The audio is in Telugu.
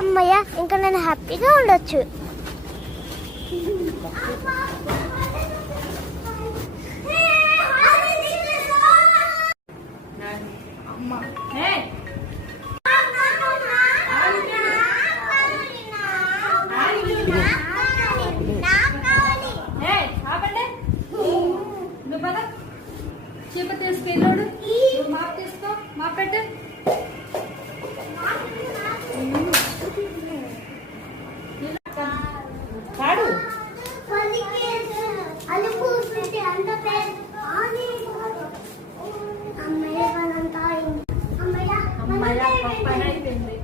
అమ్మయ్య, ఇంకా నేను హ్యాపీగా ఉండొచ్చు. చీప తీసుకెళ్ళాడు, మాప్ తీసుకో, మాప్ పెట్టు. కాడు అమ్మయ్య, పని అయిపోయింది.